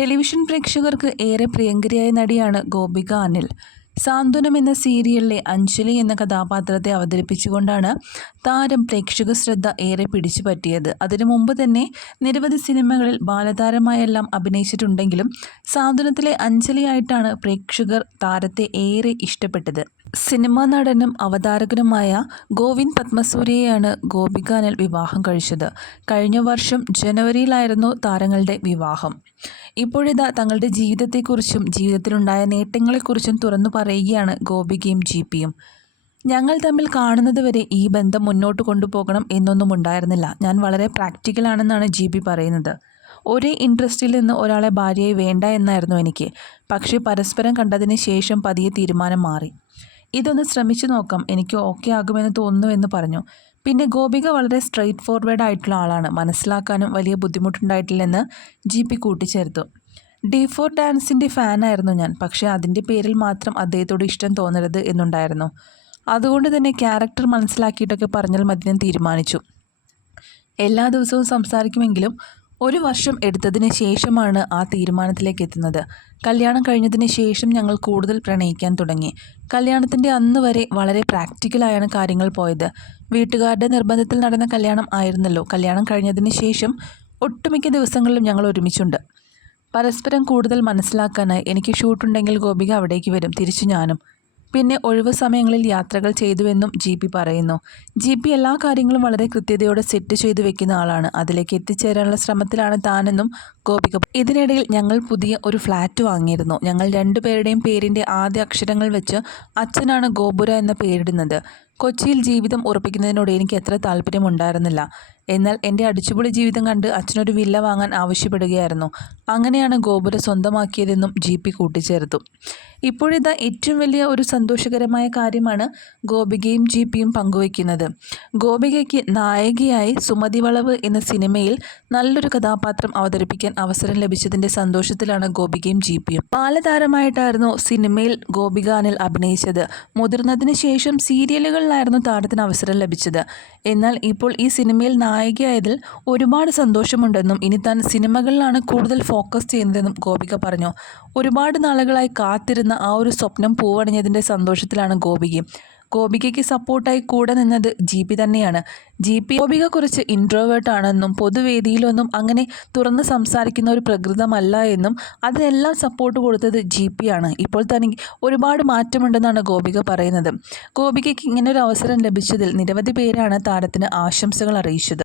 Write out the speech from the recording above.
Television പ്രേക്ഷകർക്ക് ഏറെ പ്രിയങ്കരിയായ നടിയാണ് ഗോപിക അനിൽ. സാന്ത്വനം എന്ന സീരിയലിലെ അഞ്ജലി എന്ന കഥാപാത്രത്തെ അവതരിപ്പിച്ചുകൊണ്ടാണ് താരം പ്രേക്ഷക ശ്രദ്ധ ഏറെ പിടിച്ചു പറ്റിയത്. അതിനു മുമ്പ് തന്നെ നിരവധി സിനിമകളിൽ ബാലതാരമായെല്ലാം അഭിനയിച്ചിട്ടുണ്ടെങ്കിലും സാന്ത്വനത്തിലെ അഞ്ജലിയായിട്ടാണ് പ്രേക്ഷകർ താരത്തെ ഏറെ ഇഷ്ടപ്പെട്ടത്. സിനിമാ നടനും അവതാരകനുമായ ഗോവിന്ദ് പത്മസൂര്യയാണ് ഗോപിക അനിൽ വിവാഹം കഴിച്ചത്. കഴിഞ്ഞ വർഷം ജനുവരിയിലായിരുന്നു താരങ്ങളുടെ വിവാഹം. ഇപ്പോഴിതാ തങ്ങളുടെ ജീവിതത്തെക്കുറിച്ചും ജീവിതത്തിലുണ്ടായ നേട്ടങ്ങളെക്കുറിച്ചും തുറന്നു പറയുകയാണ് ഗോപികയും ജി പിയും ഞങ്ങൾ തമ്മിൽ കാണുന്നത് വരെ ഈ ബന്ധം മുന്നോട്ട് കൊണ്ടുപോകണം എന്നൊന്നും ഉണ്ടായിരുന്നില്ല. ഞാൻ വളരെ പ്രാക്ടിക്കലാണെന്നാണ് ജി പി പറയുന്നത്. ഒരേ ഇൻട്രസ്റ്റിൽ നിന്ന് ഒരാളെ ഭാര്യയെ വേണ്ട എന്നായിരുന്നു എനിക്ക്. പക്ഷേ പരസ്പരം കണ്ടതിന് ശേഷം പതിയെ തീരുമാനം മാറി. ഇതൊന്ന് ശ്രമിച്ചു നോക്കാം. എനിക്ക് ഓക്കെ ആകുമെന്ന് തോന്നുന്നു എന്ന് പറഞ്ഞു. പിന്നെ ഗോപിക വളരെ സ്ട്രെയിറ്റ് ഫോർവേഡ് ആയിട്ടുള്ള ആളാണ്. മനസ്സിലാക്കാനും വലിയ ബുദ്ധിമുട്ടുണ്ടായിട്ടില്ലെന്ന് ജി പി കൂട്ടിച്ചേർത്തു. ഡി ഫോർ ഡാൻസിന്റെ ഫാനായിരുന്നു ഞാൻ. പക്ഷേ അതിന്റെ പേരിൽ മാത്രം അദ്ദേഹത്തോട് ഇഷ്ടം തോന്നരുത് എന്നുണ്ടായിരുന്നു. അതുകൊണ്ട് തന്നെ ക്യാരക്ടർ മനസ്സിലാക്കിയിട്ടൊക്കെ പറഞ്ഞാൽ മതി ഞാൻ തീരുമാനിച്ചു. എല്ലാ ദിവസവും സംസാരിക്കുമെങ്കിലും ഒരു വർഷം എടുത്തതിന് ശേഷമാണ് ആ തീരുമാനത്തിലേക്ക് എത്തുന്നത്. കല്യാണം കഴിഞ്ഞതിന് ശേഷം ഞങ്ങൾ കൂടുതൽ പ്രണയിക്കാൻ തുടങ്ങി. കല്യാണത്തിന്റെ അന്ന് വരെ വളരെ പ്രാക്ടിക്കലായാണ് കാര്യങ്ങൾ പോയത്. വീട്ടുകാരുടെ നിർബന്ധത്തിൽ നടന്ന കല്യാണം ആയിരുന്നല്ലോ. കല്യാണം കഴിഞ്ഞതിന് ശേഷം ഒട്ടുമിക്ക ദിവസങ്ങളിലും ഞങ്ങൾ ഒരുമിച്ചുണ്ട്. പരസ്പരം കൂടുതൽ മനസ്സിലാക്കാനായി എനിക്ക് ഷൂട്ടുണ്ടെങ്കിൽ ഗോപിക അവിടേക്ക് വരും. തിരിച്ചു ഞാനും. പിന്നെ ഒഴിവ് സമയങ്ങളിൽ യാത്രകൾ ചെയ്തുവെന്നും ജി പി പറയുന്നു. ജി പി എല്ലാ കാര്യങ്ങളും വളരെ കൃത്യതയോടെ സെറ്റ് ചെയ്തു വെക്കുന്ന ആളാണ്. അതിലേക്ക് എത്തിച്ചേരാനുള്ള ശ്രമത്തിലാണ് താനെന്നും ഗോപിക ഇതിനിടയിൽ ഞങ്ങൾ പുതിയ ഒരു ഫ്ലാറ്റ് വാങ്ങിയിരുന്നു. ഞങ്ങൾ രണ്ടുപേരുടെയും പേരിന്റെ ആദ്യ അക്ഷരങ്ങൾ വെച്ച് അച്ഛനാണ് ഗോപുര എന്ന പേരിടുന്നത്. കൊച്ചിയിൽ ജീവിതം ഉറപ്പിക്കുന്നതിനോട് എനിക്ക് എത്ര താല്പര്യമുണ്ടായിരുന്നില്ല. എന്നാൽ എന്റെ അടിച്ചുപൊളി ജീവിതം കണ്ട് അച്ഛനൊരു വില്ല വാങ്ങാൻ ആവശ്യപ്പെടുകയായിരുന്നു. അങ്ങനെയാണ് ഗോപുര സ്വന്തമാക്കിയതെന്നും ജി പി കൂട്ടിച്ചേർത്തു. ഇപ്പോഴിതാ ഏറ്റവും വലിയ ഒരു സന്തോഷകരമായ കാര്യമാണ് ഗോപികയും ജി പിയും പങ്കുവയ്ക്കുന്നത്. ഗോപികയ്ക്ക് നായികയായി സുമതി വളവ് എന്ന സിനിമയിൽ നല്ലൊരു കഥാപാത്രം അവതരിപ്പിക്കാൻ അവസരം ലഭിച്ചതിന്റെ സന്തോഷത്തിലാണ് ഗോപികയും ജി പിയും. ബാലതാരമായിട്ടായിരുന്നു സിനിമയിൽ ഗോപിക അനിൽ അഭിനയിച്ചത്. മുതിർന്നതിന് ശേഷം സീരിയലുകളിലായിരുന്നു താരത്തിന് അവസരം ലഭിച്ചത്. എന്നാൽ ഇപ്പോൾ ഈ സിനിമയിൽ നായികയായതിൽ ഒരുപാട് സന്തോഷമുണ്ടെന്നും ഇനി താൻ സിനിമകളിലാണ് കൂടുതൽ ഫോക്കസ് ചെയ്യുന്നതെന്നും ഗോപിക പറഞ്ഞു. ഒരുപാട് നാളുകളായി കാത്തിരുന്ന ആ ഒരു സ്വപ്നം പൂവണിഞ്ഞതിന്റെ സന്തോഷത്തിലാണ് ഗോപികയും. ഗോപികയ്ക്ക് സപ്പോർട്ടായി കൂടെ നിന്നത് ജി പി തന്നെയാണ്. ജി പി ഗോപിക കുറിച്ച് ഇൻട്രോവേർട്ട് ആണെന്നും പൊതുവേദിയിലൊന്നും അങ്ങനെ തുറന്ന് സംസാരിക്കുന്ന ഒരു പ്രകൃതമല്ല എന്നും അതിനെല്ലാം സപ്പോർട്ട് കൊടുത്തത് ജി പി ആണ്. ഇപ്പോൾ തനിക്ക് ഒരുപാട് മാറ്റമുണ്ടെന്നാണ് ഗോപിക പറയുന്നത്. ഗോപികയ്ക്ക് ഇങ്ങനൊരു അവസരം ലഭിച്ചതിൽ നിരവധി പേരാണ് താരത്തിന് ആശംസകൾ അറിയിച്ചത്.